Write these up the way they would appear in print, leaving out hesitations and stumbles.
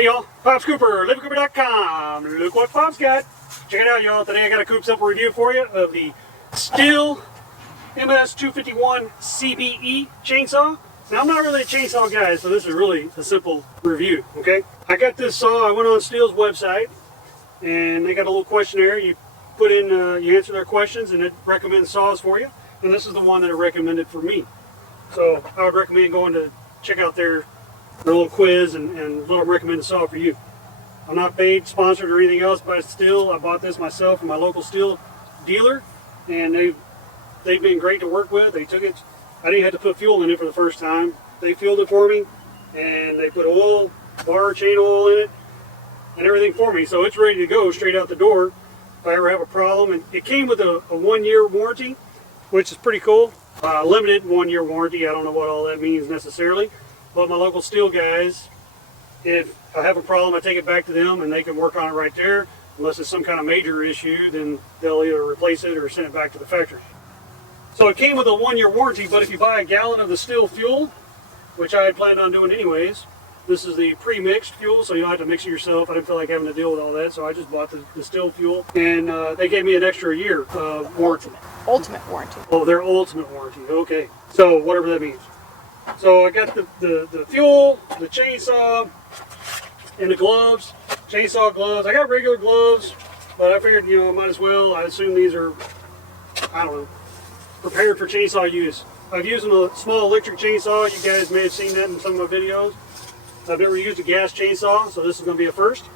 Hey y'all, Pop's Cooper, LivingCooper.com. Look what Pop's got. Check it out, y'all. Today I got a Coop simple review for you of the STIHL MS 251 CBE chainsaw. Now I'm not really a chainsaw guy, so this is really a simple review, okay? I got this saw, I went on STIHL's website, and they got a little questionnaire. You put in, you answer their questions, and it recommends saws for you. And this is the one that it recommended for me. So I would recommend going to check out their little quiz and let them recommend a saw for you. I'm not paid, sponsored, or anything else by STIHL. I bought this myself from my local STIHL dealer, and they've been great to work with. They took it. I didn't have to put fuel in it for the first time. They fueled it for me, and they put oil, bar, chain oil in it, and everything for me. So it's ready to go straight out the door if I ever have a problem. And it came with a 1-year warranty, which is pretty cool. Limited 1-year warranty. I don't know what all that means necessarily. But my local STIHL guys, if I have a problem, I take it back to them and they can work on it right there. Unless it's some kind of major issue, then they'll either replace it or send it back to the factory. So it came with a 1-year warranty, but if you buy a gallon of the STIHL fuel, which I had planned on doing anyways, this is the pre-mixed fuel, so you don't have to mix it yourself. I didn't feel like having to deal with all that, so I just bought the STIHL fuel. And they gave me an extra year warranty. Ultimate warranty. Oh, their ultimate warranty, okay. So whatever that means. So I got the fuel, the chainsaw, and the gloves, chainsaw gloves. I got regular gloves, but I figured, you know, might as well. I assume these are, I don't know, prepared for chainsaw use. I've used a small electric chainsaw. You guys may have seen that in some of my videos. I've never used a gas chainsaw, so this is going to be a first.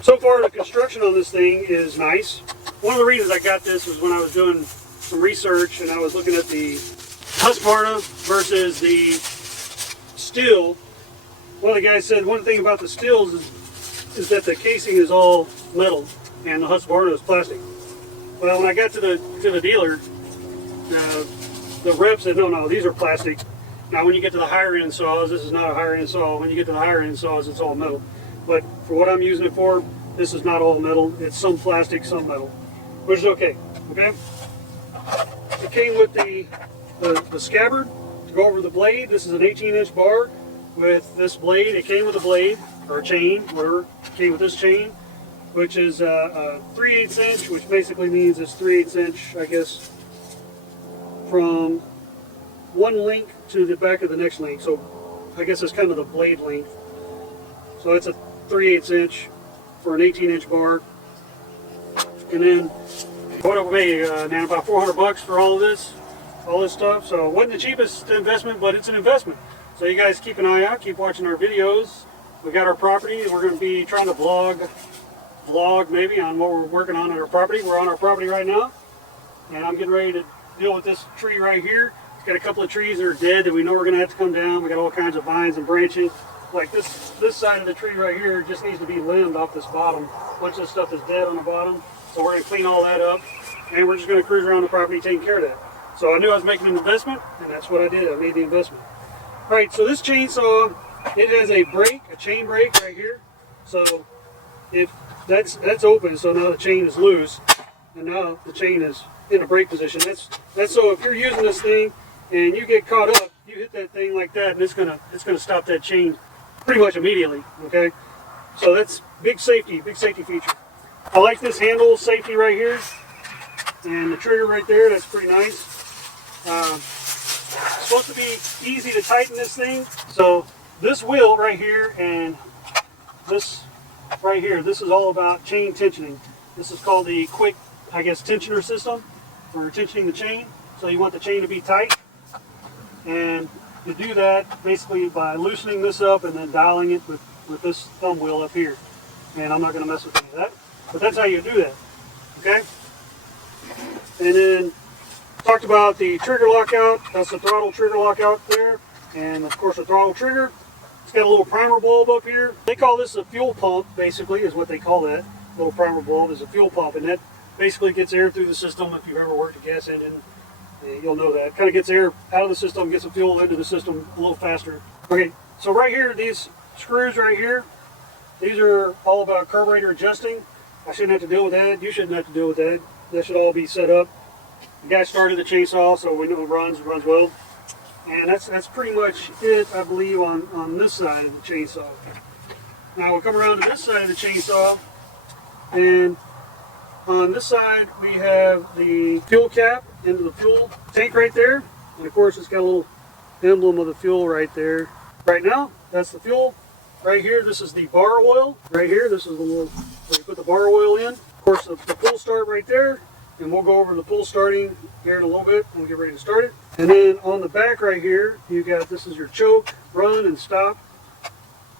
So far, the construction on this thing is nice. One of the reasons I got this was when I was doing some research and I was looking at the Husqvarna versus the STIHL. One of the guys said one thing about the STIHLs is that the casing is all metal and the Husqvarna is plastic. Well, when I got to the dealer, the rep said, no, these are plastic. Now when you get to the higher end saws, this is not a higher end saw. When you get to the higher end saws, it's all metal. But for what I'm using it for, this is not all metal. It's some plastic, some metal, which is okay. Okay. It came with the scabbard to go over the blade. This is an 18-inch bar with this blade. It came with a blade or a chain, whatever. It came with this chain, which is a 3/8 inch, which basically means it's 3/8 inch, I guess, from one link to the back of the next link. So I guess it's kind of the blade length. So it's a 3/8 inch for an 18-inch bar. And then what it made, man, about $400 for all this stuff. So it wasn't the cheapest investment, but it's an investment. So you guys keep an eye out, keep watching our videos. We got our property, and we're going to be trying to vlog maybe on what we're working on at our property. We're on our property right now, and I'm getting ready to deal with this tree right here. It's got a couple of trees that are dead that we know we're going to have to come down. We got all kinds of vines and branching. Like this side of the tree right here just needs to be limbed off this bottom. A bunch of this stuff is dead on the bottom. So we're going to clean all that up, and we're just going to cruise around the property taking care of that. So I knew I was making an investment, and that's what I did. I made the investment. All right, so this chainsaw, it has a brake, a chain brake right here. So if that's open, so now the chain is loose, and now the chain is in a brake position. That's so if you're using this thing and you get caught up, you hit that thing like that, and it's gonna stop that chain pretty much immediately. Okay, so that's big safety feature. I like this handle safety right here, and the trigger right there. That's pretty nice. It's supposed to be easy to tighten this thing. So this wheel right here and this right here, this is all about chain tensioning. This is called the quick, I guess, tensioner system for tensioning the chain. So you want the chain to be tight, and you do that basically by loosening this up and then dialing it with this thumb wheel up here. And I'm not going to mess with any of that, but that's how you do that. Okay. And then talked about the trigger lockout. That's the throttle trigger lockout there, and of course the throttle trigger. It's got a little primer bulb up here. They call this a fuel pump, basically, is what they call that. Little primer bulb is a fuel pump, and that basically gets air through the system. If you've ever worked a gas engine, you'll know that. Kind of gets air out of the system, gets the fuel into the system a little faster. Okay, so right here, these screws right here, these are all about carburetor adjusting. I shouldn't have to deal with that. You shouldn't have to deal with that. That should all be set up. The guy started the chainsaw, so we know it runs well. And that's pretty much it, I believe, on this side of the chainsaw. Now we'll come around to this side of the chainsaw, and on this side we have the fuel cap into the fuel tank right there, and of course it's got a little emblem of the fuel right there. Right now, that's the fuel. Right here, this is the bar oil. Right here, this is the little where you put the bar oil in. Of course, the pull start right there, and we'll go over the pull starting here in a little bit when we get ready to start it. And then on the back right here, you got, this is your choke, run, and stop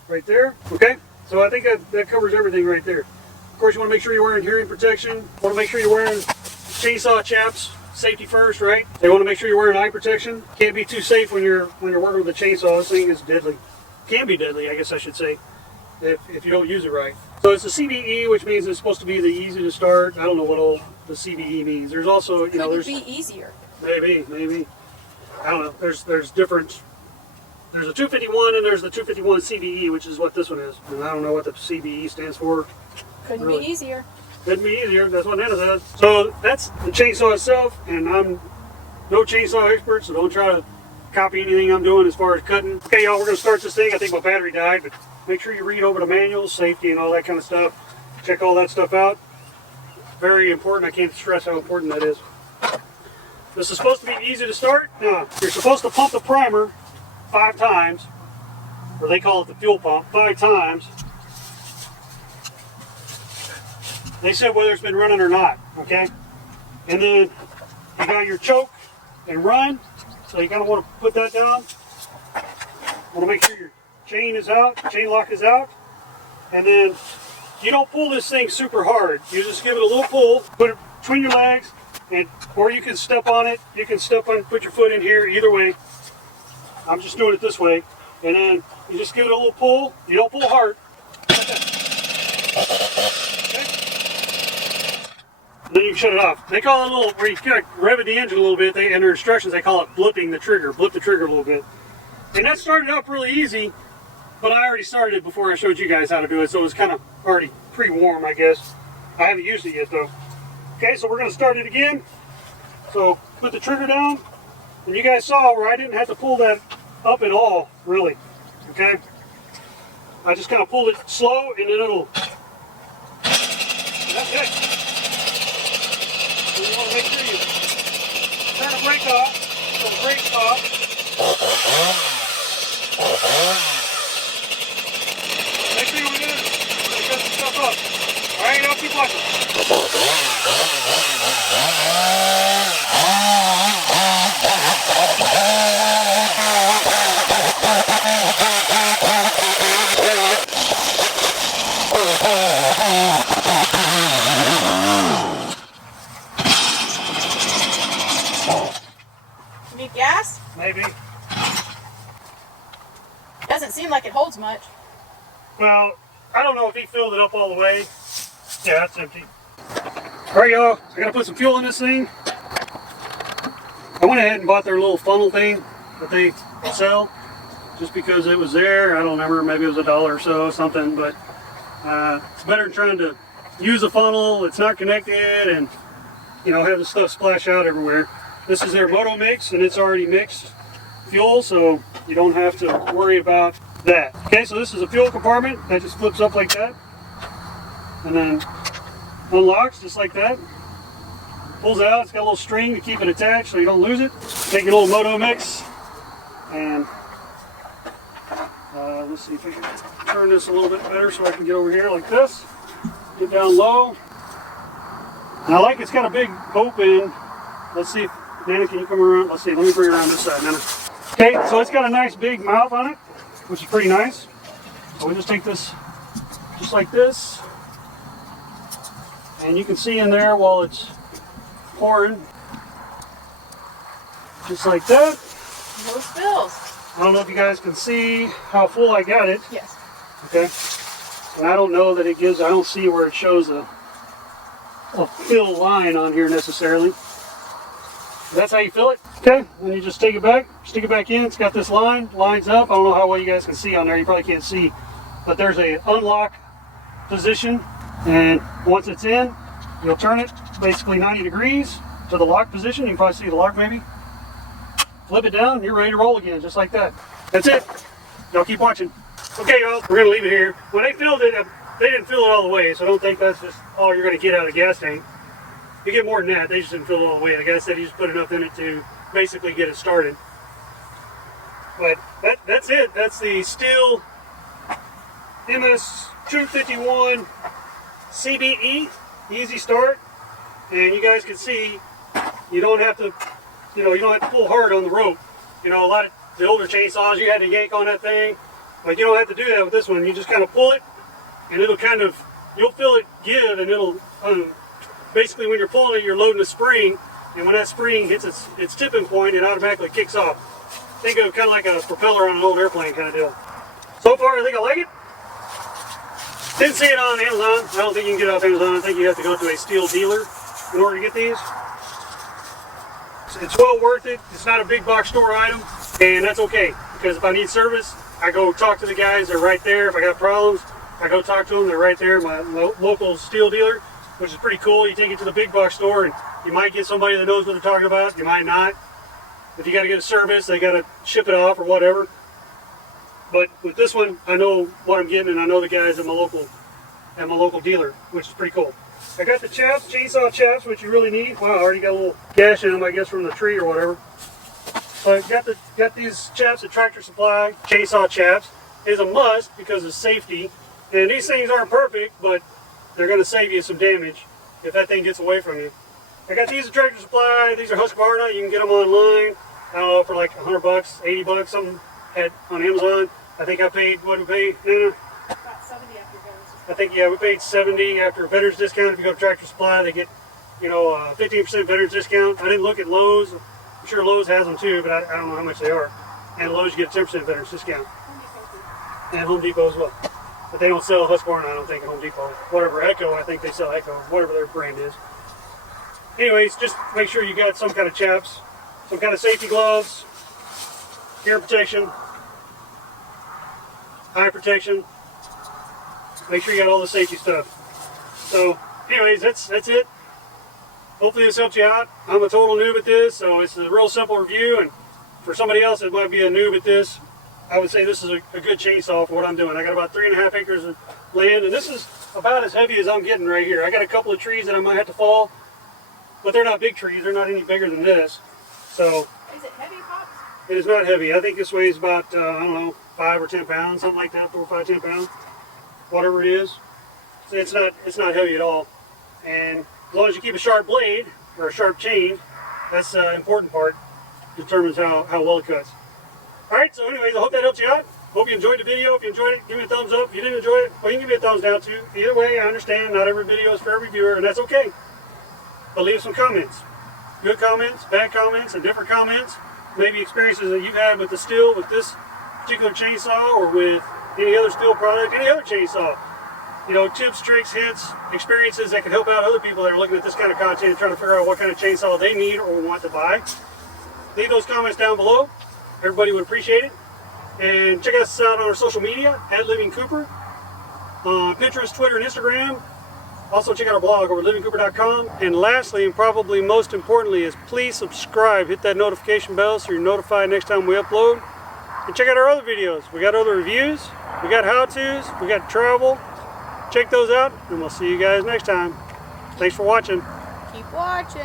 right there. Okay, so I think that covers everything right there. Of course, you want to make sure you're wearing hearing protection. You want to make sure you're wearing chainsaw chaps. Safety first, right? They want to make sure you're wearing eye protection. Can't be too safe when you're working with a chainsaw. This thing is deadly. Can be deadly, I guess I should say, if you don't use it right. So it's a CBE, which means it's supposed to be the easy to start. I don't know what all the CBE means. There's also, you know, there's be easier. Maybe. I don't know. There's different. There's a 251 and there's the 251 CBE, which is what this one is. And I don't know what the CBE stands for. Couldn't really be easier. Couldn't be easier. That's what Nana says. So that's the chainsaw itself, and I'm no chainsaw expert, so don't try to copy anything I'm doing as far as cutting. Okay, y'all, we're going to start this thing. I think my battery died, but make sure you read over the manuals, safety, and all that kind of stuff. Check all that stuff out. Very important. I can't stress how important that is. This is supposed to be easy to start. Now, you're supposed to pump the primer 5 times, or they call it the fuel pump, 5 times. They said whether it's been running or not, okay? And then you got your choke and run, so you kind of want to put that down. Want to make sure your chain is out, chain lock is out. And then you don't pull this thing super hard. You just give it a little pull, put it between your legs, and or you can step on it. You can step on, put your foot in here, either way. I'm just doing it this way. And then you just give it a little pull. You don't pull hard. Then you shut it off. They call it a little, where you kind of rev the engine a little bit, in their instructions they call it blipping the trigger, blip the trigger a little bit. And that started out really easy, but I already started it before I showed you guys how to do it, so it was kind of already pre-warm, I guess. I haven't used it yet though. Okay, so we're going to start it again. So put the trigger down, and you guys saw where I didn't have to pull that up at all, really. Okay? I just kind of pulled it slow, and then it'll... That's it. You want to make sure you turn the brake off, so the brake's off. Make sure you're good. We're going to cut some stuff up. Alright, y'all keep watching. Need gas? Maybe. Doesn't seem like it holds much. Well, I don't know if he filled it up all the way. Yeah, that's empty. Alright, y'all. I gotta put some fuel in this thing. I went ahead and bought their little funnel thing that they sell just because it was there. I don't remember, maybe it was $1 or so, something, but it's better than trying to use a funnel. It's not connected and, you know, have the stuff splash out everywhere. This is their Moto Mix, and it's already mixed fuel, so you don't have to worry about that. Okay, so this is a fuel compartment that just flips up like that, and then unlocks just like that. Pulls out. It's got a little string to keep it attached so you don't lose it. Take your little Moto Mix, and let's see if I can turn this a little bit better so I can get over here like this. Get down low. And I like it's got a big open. Let's see if Nana, can you come around? Let's see, let me bring it around this side, Nana. Okay, so it's got a nice big mouth on it, which is pretty nice. So we just take this just like this, and you can see in there while it's pouring, just like that. No spills. I don't know if you guys can see how full I got it. Yes. Okay. And I don't know that it gives, I don't see where it shows a fill line on here necessarily. That's how you fill it. Okay, and you just take it back, stick it back in. It's got this line, lines up. I don't know how well you guys can see on there. You probably can't see, but there's a unlock position, and once it's in, you'll turn it basically 90 degrees to the lock position. You can probably see the lock maybe. Flip it down, and you're ready to roll again, just like that. That's it. Y'all keep watching. Okay, y'all, we're gonna leave it here. When they filled it, they didn't fill it all the way, so I don't think that's just all you're gonna get out of the gas tank. You get more than that. They just didn't fill it all the way. The guy said he just put enough in it to basically get it started. But that's it. That's the STIHL MS 251 CBE, easy start. And you guys can see, you don't have to, you don't have to pull hard on the rope. A lot of the older chainsaws, you had to yank on that thing, but you don't have to do that with this one. You just kind of pull it, and it'll you'll feel it give, and it'll, basically when you're pulling it, you're loading a spring, and when that spring hits its tipping point, it automatically kicks off. Think of it kind of like a propeller on an old airplane kind of deal. So far, I think I like it. Didn't see it on Amazon. I don't think you can get it off Amazon. I think you have to go to a STIHL dealer in order to get these. It's well worth it. It's not a big box store item, and that's okay, because if I need service, I go talk to the guys. They're right there. If I got problems, I go talk to them. They're right there. My local STIHL dealer, which is pretty cool. You take it to the big box store, and you might get somebody that knows what they're talking about. You might not. If you got to get a service, they got to ship it off or whatever. But with this one, I know what I'm getting, and I know the guys at my local dealer, which is pretty cool. I got the chaps, chainsaw chaps, which you really need. Wow, I already got a little gash in them, I guess, from the tree or whatever. But got these chaps at Tractor Supply, chainsaw chaps. Is a must because of safety. And these things aren't perfect, but they're going to save you some damage if that thing gets away from you. I got these at Tractor Supply. These are Husqvarna. You can get them online. I don't know, for like $100, 80 bucks, something on Amazon. I think I paid, what did we pay? About 70 after veterans. I think, yeah, we paid 70 after a veterans discount. If you go to Tractor Supply, they get, 15% veterans discount. I didn't look at Lowe's. I'm sure Lowe's has them too, but I don't know how much they are. And Lowe's, you get a 10% veterans discount. And Home Depot as well. But they don't sell Husqvarna, I don't think, at Home Depot. Whatever, Echo, I think they sell Echo, whatever their brand is. Anyways, just make sure you got some kind of chaps, some kind of safety gloves, ear protection, eye protection. Make sure you got all the safety stuff. So, anyways, that's it. Hopefully this helps you out. I'm a total noob at this, so it's a real simple review. And for somebody else that might be a noob at this, I would say this is a good chainsaw for what I'm doing. I got about 3.5 acres of land, and this is about as heavy as I'm getting right here. I got a couple of trees that I might have to fall, but they're not big trees. They're not any bigger than this. So Is it heavy, Pops? it is not heavy. I think this weighs about, I don't know, 5 or 10 pounds, something like that, 4, 5, 10 pounds, whatever it is. So it's not heavy at all. And as long as you keep a sharp blade or a sharp chain, that's the important part. Determines how well it cuts. Alright, so anyways, I hope that helps you out. Hope you enjoyed the video. If you enjoyed it, give me a thumbs up. If you didn't enjoy it, well, you can give me a thumbs down too. Either way, I understand not every video is for every viewer, and that's okay. But leave some comments. Good comments, bad comments, and different comments. Maybe experiences that you've had with the STIHL, with this particular chainsaw, or with any other STIHL product, any other chainsaw. Tips, tricks, hints, experiences that can help out other people that are looking at this kind of content and trying to figure out what kind of chainsaw they need or want to buy. Leave those comments down below. Everybody would appreciate it. And check us out on our social media at LivingCooper, Pinterest, Twitter, and Instagram. Also check out our blog over at LivingCooper.com. And lastly, and probably most importantly, is please subscribe. Hit that notification bell so you're notified next time we upload. And check out our other videos. We got other reviews, we got how-tos, we got travel. Check those out, and we'll see you guys next time. Thanks for watching. Keep watching.